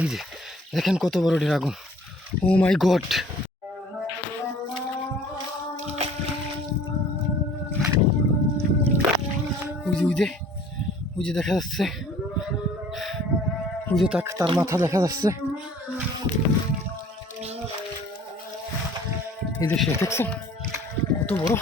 এই যে দেখেন কত বড় ড্রাগন, ও মাই গড। ওই যে দেখা যাচ্ছে, ওই যে তার মাথা দেখা যাচ্ছে। এই যে সে দেখছেন কত বড়।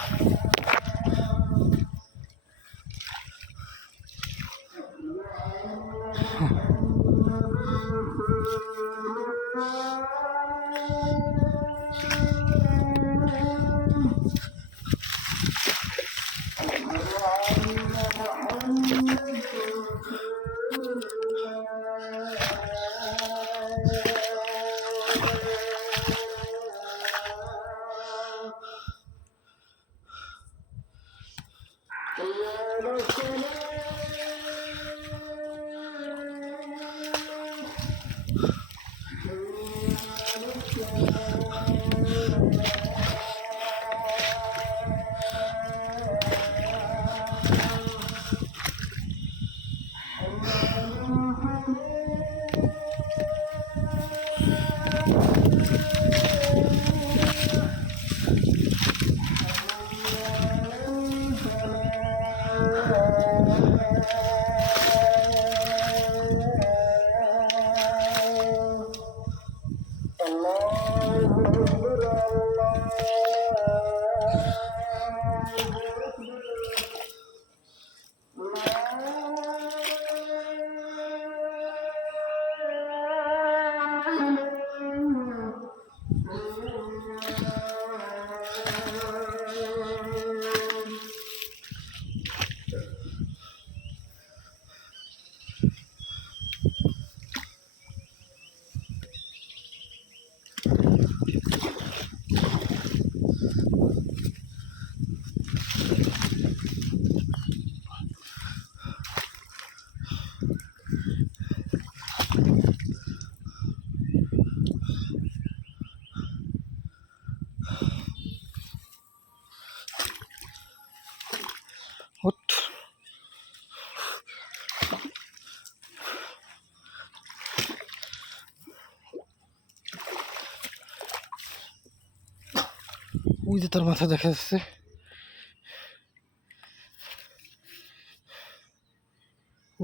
ওই যে তার মাথা দেখা যাচ্ছে।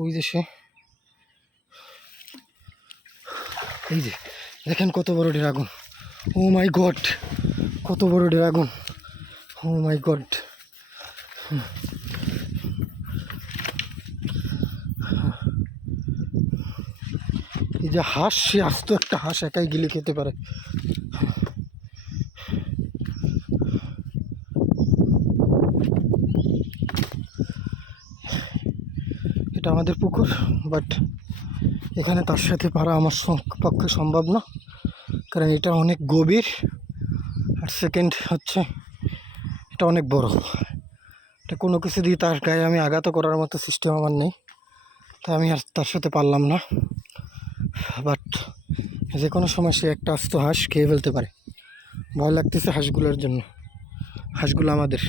ওই যে সে, এই যে দেখেন কত বড় ড্রাগন, ও মাই গড, কত বড় ড্রাগন, ও মাই গড। এই যে হাঁস, সে আস্ত একটা হাঁস একাই গিলে খেতে পারে। এটা আমাদের পুকুর, বাট এখানে তার সাথে পারা আমার পক্ষে সম্ভব না, কারণ এটা অনেক গভীর, আর সেকেন্ড হচ্ছে এটা অনেক বড়। এটা কোনো কিছু দিয়ে তার গায়ে আমি আঘাত করার মতো সিস্টেম আমার নেই, তাই আমি আর তার সাথে পারলাম না। বাট যে কোনো সময় সে একটা আস্ত হাঁস খেয়ে ফেলতে পারে। ভয় লাগতেছে হাঁসগুলোর জন্য, হাঁসগুলো আমাদের।